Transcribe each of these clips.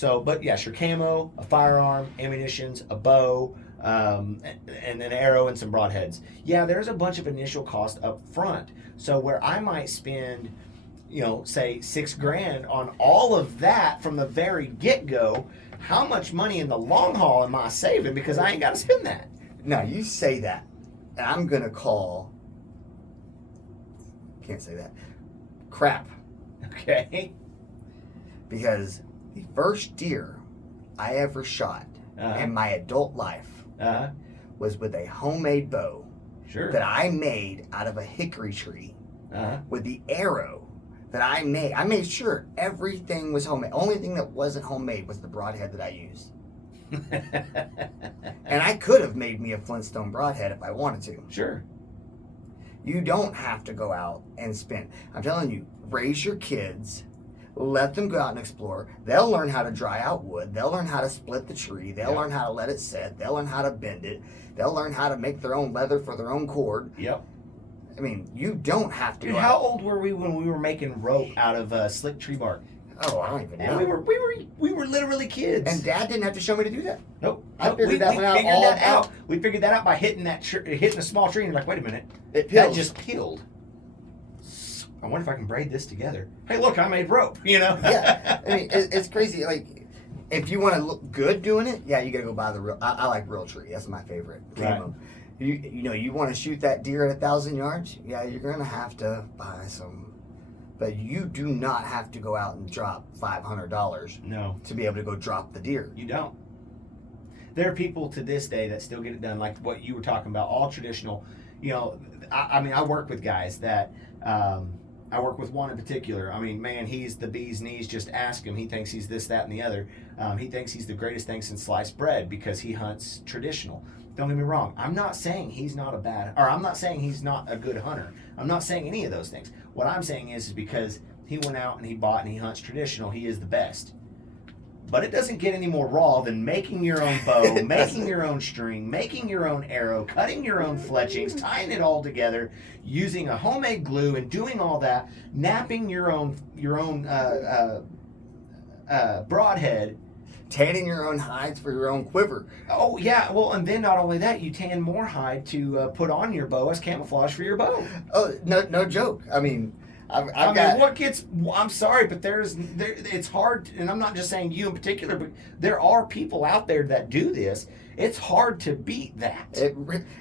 But yes, your camo, a firearm, ammunitions, a bow, and an arrow and some broadheads. Yeah, there's a bunch of initial cost up front. So where I might spend, say $6,000 on all of that from the very get-go, how much money in the long haul am I saving because I ain't got to spend that? Now, you say that, and I'm going to call, can't say that, crap. Okay. Because the first deer I ever shot in my adult life was with a homemade bow that I made out of a hickory tree with the arrow that I made. I made sure everything was homemade. Only thing that wasn't homemade was the broadhead that I used. And I could have made me a Flintstone broadhead if I wanted to. Sure. You don't have to go out and spend. I'm telling you, raise your kids. Let them go out and explore. They'll learn how to dry out wood. They'll learn how to split the tree. They'll learn how to let it set. They'll learn how to bend it. They'll learn how to make their own leather for their own cord. Yep. I mean, you don't have to. Dude, how old were we when we were making rope out of slick tree bark? Oh, I don't even know. And we were literally kids. And Dad didn't have to show me to do that. Nope. I figured that one out. We figured that out by hitting a small tree, and you're like, wait a minute, that just peeled. I wonder if I can braid this together. Hey, look, I made rope. Yeah. I mean, it's crazy. Like, if you want to look good doing it, yeah, you gotta go buy the real. I like real tree. That's my favorite camo. Right. You want to shoot that deer at 1,000 yards? Yeah, you're gonna have to buy some. But you do not have to go out and drop $500 to be able to go drop the deer. You don't. There are people to this day that still get it done, like what you were talking about, all traditional. I work with guys that, I work with one in particular. I mean, man, he's the bee's knees. Just ask him. He thinks he's this, that, and the other. He thinks he's the greatest thing since sliced bread because he hunts traditional. Don't get me wrong. I'm not saying he's not I'm not saying he's not a good hunter. I'm not saying any of those things. What I'm saying is because he went out and he bought and he hunts traditional, he is the best. But it doesn't get any more raw than making your own bow, making your own string, making your own arrow, cutting your own fletchings, tying it all together, using a homemade glue and doing all that, napping your own broadhead, tanning your own hides for your own quiver. Oh yeah, well, and then not only that, you tan more hide to put on your bow as camouflage for your bow. Oh, no joke. I mean, I'm sorry, but it's hard, and I'm not just saying you in particular, but there are people out there that do this. It's hard to beat that.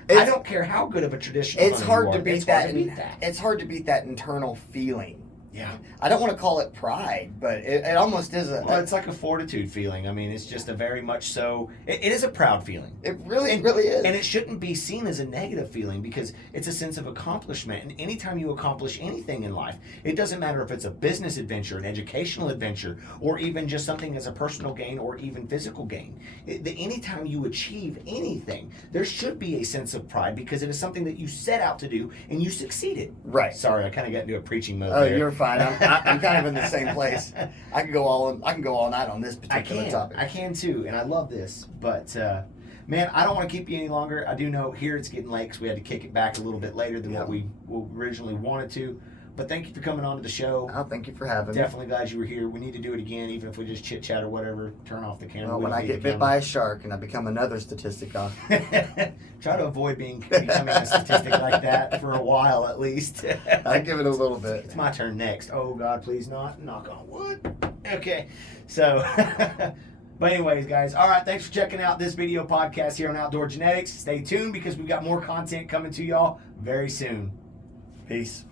I don't care how good of a traditional. It's hard to beat that. It's hard to beat that internal feeling. Yeah. I don't want to call it pride, but it almost is it's like a fortitude feeling. I mean, it's just a very much so. It is a proud feeling. It really is. And it shouldn't be seen as a negative feeling because it's a sense of accomplishment. And anytime you accomplish anything in life, it doesn't matter if it's a business adventure, an educational adventure, or even just something as a personal gain or even physical gain. Anytime you achieve anything, there should be a sense of pride because it is something that you set out to do and you succeeded. Right. Sorry, I kind of got into a preaching mode there. Oh, you're fine. I'm kind of in the same place. I can go all night on this particular topic. I can too, and I love this. But man, I don't want to keep you any longer. I do know here it's getting late because we had to kick it back a little bit later than what we originally wanted to. But thank you for coming on to the show. Oh, thank you for having me. Definitely glad you were here. We need to do it again, even if we just chit chat or whatever. Turn off the camera. Well, when I get bit by a shark and I become another statistic, I'll try to avoid becoming a statistic like that for a while at least. I give it a little bit. It's my turn next. Oh God, please not. Knock on wood. Okay, so. But anyways, guys, all right, thanks for checking out this video podcast here on Outdoor Genetics. Stay tuned because we've got more content coming to y'all very soon. Peace.